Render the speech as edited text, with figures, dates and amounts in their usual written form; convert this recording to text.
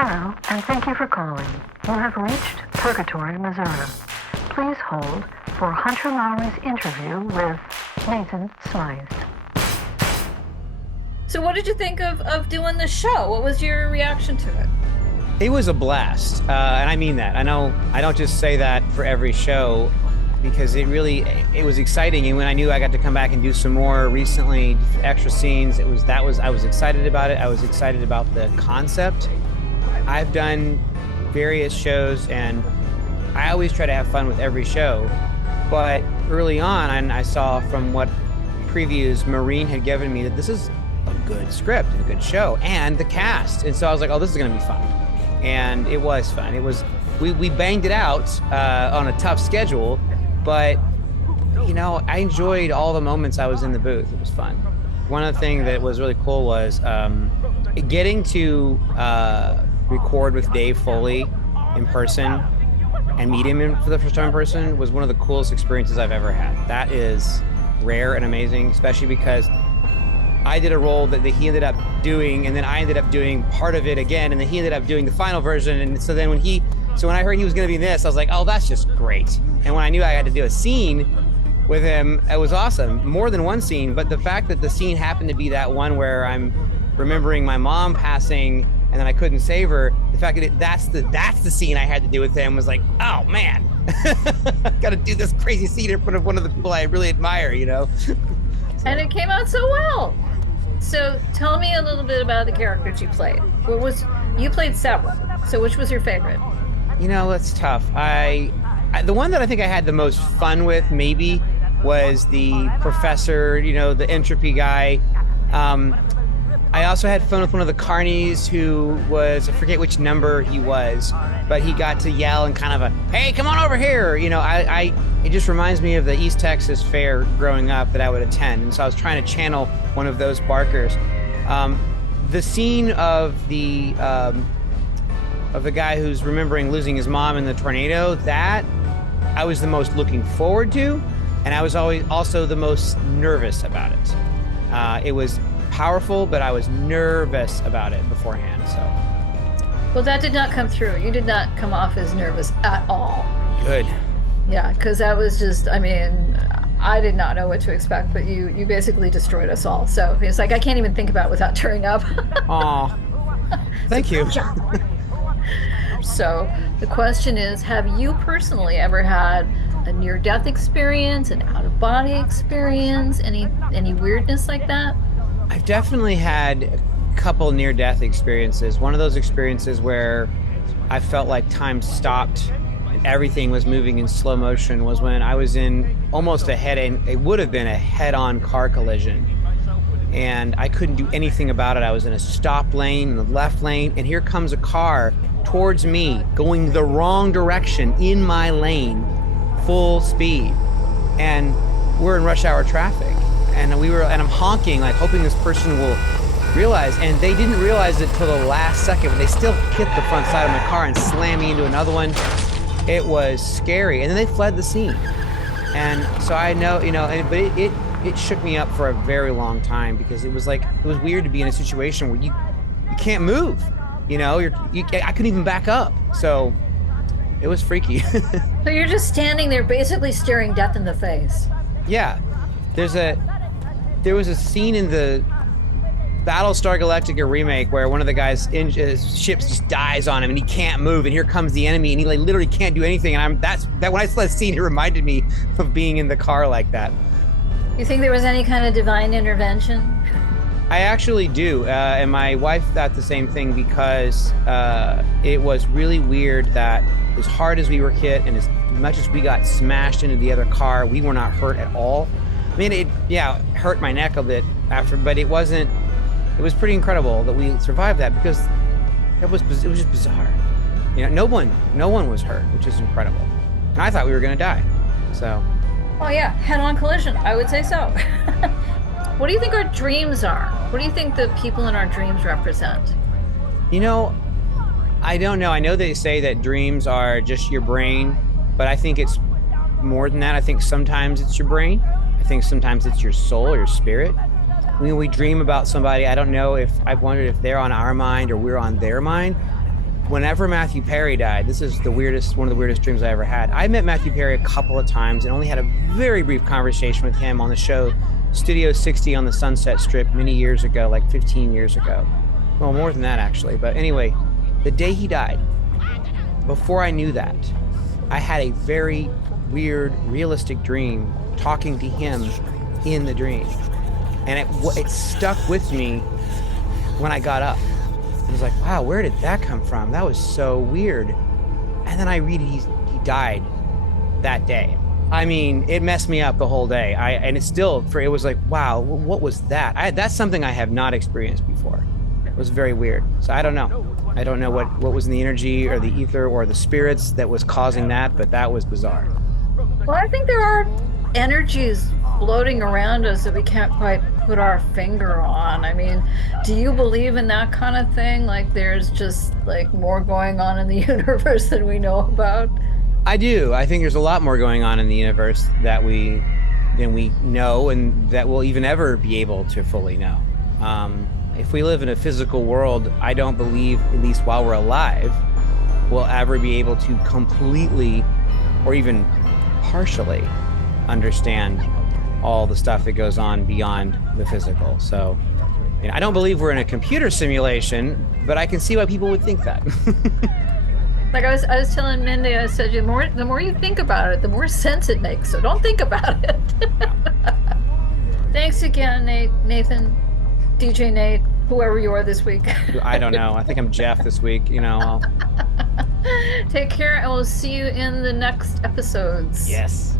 Hello, and thank you for calling. You have reached Purgatory, Missouri. Please hold for Hunter Lowry's interview with Nathan Smythe. So what did you think of doing the show? What was your reaction to it? It was a blast, and I mean that. I know I don't just say that for every show, because it was exciting. And when I knew I got to come back and do some more recently, extra scenes, I was excited about it. I was excited about the concept. I've done various shows, and I always try to have fun with every show. But early on, I saw from what previews Maureen had given me that this is a good script and a good show, and the cast. And so I was like, oh, this is going to be fun. And it was fun. We banged it out on a tough schedule, but I enjoyed all the moments I was in the booth. It was fun. One of the things that was really cool was getting to record with Dave Foley in person and meet him for the first time in person was one of the coolest experiences I've ever had. That is rare and amazing, especially because I did a role that he ended up doing, and then I ended up doing part of it again, and then he ended up doing the final version. And so then when I heard he was going to be in this, I was like, oh, that's just great. And when I knew I had to do a scene with him, it was awesome. More than one scene, but the fact that the scene happened to be that one where I'm remembering my mom passing and then I couldn't save her, the fact that that's the scene I had to do with him was like, oh man, got to do this crazy scene in front of one of the people I really admire, And it came out so well. So tell me a little bit about the characters you played. You played several, so which was your favorite? That's tough. The one that I think I had the most fun with maybe was the professor, the entropy guy. I also had fun with one of the carnies who was, I forget which number he was, but he got to yell and kind of hey, come on over here. It just reminds me of the East Texas Fair growing up that I would attend. And so I was trying to channel one of those barkers. The scene of the guy who's remembering losing his mom in the tornado, that I was the most looking forward to, and I was always also the most nervous about it. It was powerful, but I was nervous about it beforehand. So, well, that did not come through. You did not come off as nervous at all. Good. Yeah, because that was just, I did not know what to expect, but you basically destroyed us all. So it's like I can't even think about it without tearing up. Aw, thank you. So the question is, have you personally ever had a near-death experience, an out-of-body experience, any weirdness like that? I've definitely had a couple near-death experiences. One of those experiences where I felt like time stopped and everything was moving in slow motion was when I was in almost it would have been a head-on car collision. And I couldn't do anything about it. I was in a stop lane, in the left lane, and here comes a car towards me, going the wrong direction in my lane, full speed. And we're in rush hour traffic. And I'm honking, like hoping this person will realize, and they didn't realize it till the last second, but they still hit the front side of my car and slammed me into another one. It was scary, and then they fled the scene. And so I know, but it shook me up for a very long time, because it was weird to be in a situation where you can't move, I couldn't even back up. So it was freaky. So you're just standing there basically staring death in the face. Yeah. There was a scene in the Battlestar Galactica remake where one of the guys' ship just dies on him and he can't move, and here comes the enemy and he literally can't do anything. And when I saw that scene, it reminded me of being in the car like that. You think there was any kind of divine intervention? I actually do, and my wife thought the same thing, because it was really weird that as hard as we were hit and as much as we got smashed into the other car, we were not hurt at all. It hurt my neck a bit after, but it was pretty incredible that we survived that, because it was just bizarre. No one was hurt, which is incredible. And I thought we were going to die. So. Oh yeah, head-on collision, I would say so. What do you think our dreams are? What do you think the people in our dreams represent? I don't know. I know they say that dreams are just your brain, but I think it's more than that. I think sometimes it's your brain. I think sometimes it's your soul or your spirit. When we dream about somebody, I don't know if I've wondered if they're on our mind or we're on their mind. whenever Matthew Perry died, this is one of the weirdest dreams I ever had. I met Matthew Perry a couple of times and only had a very brief conversation with him on the show Studio 60 on the Sunset Strip many years ago, like 15 years ago. Well, more than that, actually. But anyway, the day he died, before I knew that, I had a very weird, realistic dream talking to him in the dream. And it stuck with me when I got up. I was like, wow, where did that come from? That was so weird. And then I read he died that day. I mean, it messed me up the whole day. It was like, wow, what was that? That's something I have not experienced before. It was very weird. So I don't know. I don't know what was in the energy or the ether or the spirits that was causing that, but that was bizarre. Well, I think there are energies floating around us that we can't quite put our finger on. I mean, do you believe in that kind of thing? Like there's just like more going on in the universe than we know about? I do. I think there's a lot more going on in the universe than we know and that we'll even ever be able to fully know. If we live in a physical world, I don't believe, at least while we're alive, we'll ever be able to completely or even partially understand all the stuff that goes on beyond the physical. So, I don't believe we're in a computer simulation, but I can see why people would think that. Like I was telling Mindy, I said, the more you think about it, the more sense it makes. So don't think about it. Thanks again, Nathan, DJ Nate, whoever you are this week. I don't know. I think I'm Jeff this week. Take care, and we'll see you in the next episodes. Yes.